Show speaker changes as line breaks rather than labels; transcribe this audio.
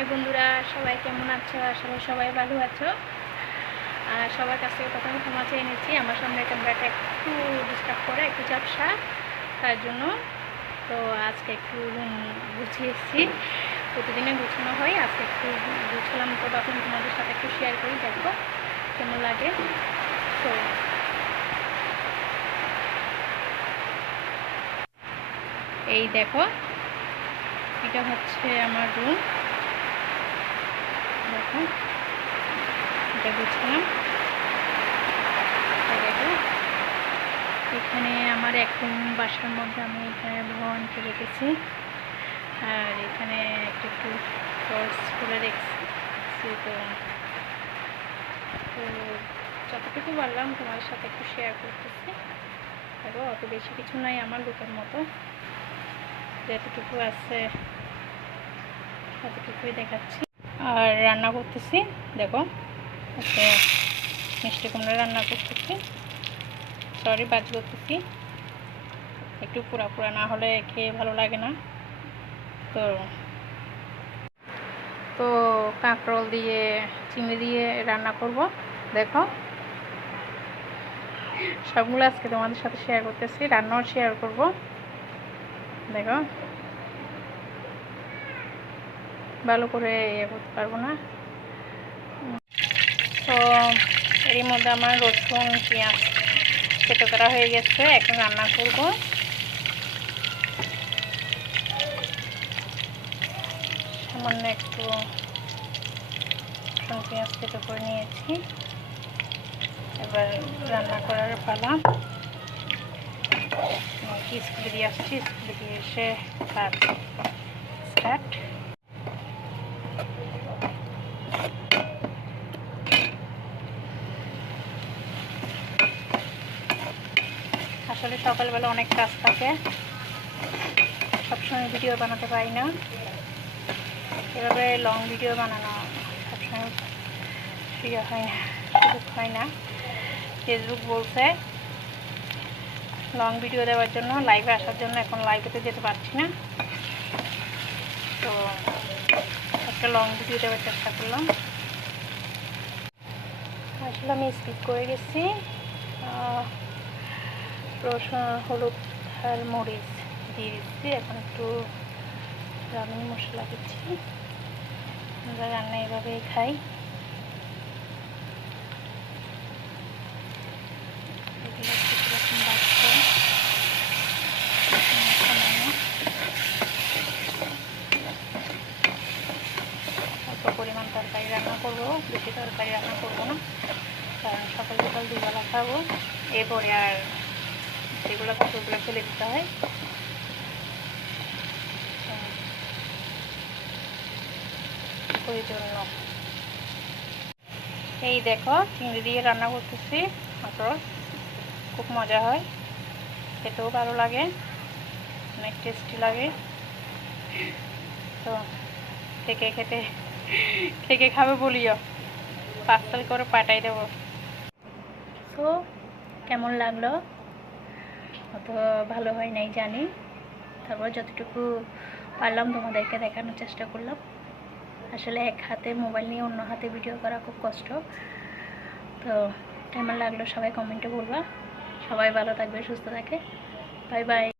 High বন্ধুরা, সবাই কেমন আছো? আসলে সবাই ভালো আছো। আর সবার কাছ থেকে প্রথমে ক্ষমা চেয়ে নিচ্ছি। আমার সামনে ক্যামেরাটা একটু ডিস্টার্ব করে, একটু চাপসা তার জন্য তো আজকে একটু রুম গুছিয়েছি প্রতিদিনে গুছানো হয়, আজকে একটু গুছালাম তো তখন তোমাদের সাথে একটু শেয়ার করি, দেখো কেমন লাগে। তো এই দেখো, এটা হচ্ছে আমার রুম দেখো এটা গুছলাম এখানে আমার এক বাসার মধ্যে আমি এখানে ভগবানকে রেখেছি। আর এখানে একটু একটু টর্চ খুলে রেখেছি। তো। তো যতটুকু পারলাম তোমাদের সাথে একটু শেয়ার করতেছি। দেখো, অত বেশি কিছু নাই আমার লোকের মতো। যতটুকু আছে, ততটুকুই দেখাচ্ছি। আর রান্না করতেছি, দেখো। মিষ্টি কুমড়া রান্না করতেছি। সরি বাজ করতেছি একটু পুরা পুরা না হলে খেয়ে ভালো লাগে না। তো তো কাঁকরোল দিয়ে চিংড়ি দিয়ে রান্না করব। দেখো, সবগুলো আজকে তোমাদের সাথে শেয়ার করতেছি, রান্নাও শেয়ার করব। দেখো। ভালো করে ইয়ে করতে পারব না। তো এরই মধ্যে আমার রসুন, পেঁয়াজ কেটে করা হয়ে গেছে, এখন রান্না করব। সামান্য একটু রসুন, পেঁয়াজ কেটে করে নিয়েছি। এবার রান্না করার পালা। স্কুলে দিয়ে আসছি? স্কুলে দিয়ে এসে কাজ স্টার্ট আসলে সকালবেলা অনেক কাজ থাকে। সবসময় ভিডিও বানাতে পারি না। এভাবে লং ভিডিও বানানো সবসময় ইয়ে হয় না সুযোগ হয় না। ফেসবুক বলছে লং ভিডিও দেওয়ার জন্য লাইভে আসার জন্য এখন লাইভেতে যেতে পারছি না। তো একটা লং ভিডিও দেওয়ার চেষ্টা করলাম। আসলে আমি স্কিপ করে গেছি। রসুন হলুদ আর মরিচ দিয়ে দিচ্ছি। এখন একটু রান্নার মশলা দিচ্ছি। আমরা রান্না এভাবেই খাই। পরিমাণ তরকারি রান্না করব, বেশি তরকারি রান্না করব না। কারণ সকাল সকাল দুবেলা খাব। এরপরে আর সেগুলো কতগুলো ফেলে দিতে হয়। ওই জন্য। এই দেখো, চিংড়ি দিয়ে রান্না করতেছি মাত্র খুব মজা হয়। খেতেও ভালো লাগে। অনেক টেস্টি লাগে। তো, খেকে খেতে, খেকে খাবে বলিও। পার্সেল করে পাঠাই দেবো। তো কেমন লাগল? ভালো হয় নাই জানি। তারপর যতটুকু পারলাম তোমাদেরকে দেখানোর চেষ্টা করলাম। আসলে এক হাতে মোবাইল নিয়ে অন্য হাতে ভিডিও করা খুব কষ্ট। তো কেমন লাগল সবাই কমেন্টে বলবা। সবাই ভালো থাকবে, সুস্থ থাকে। Bye bye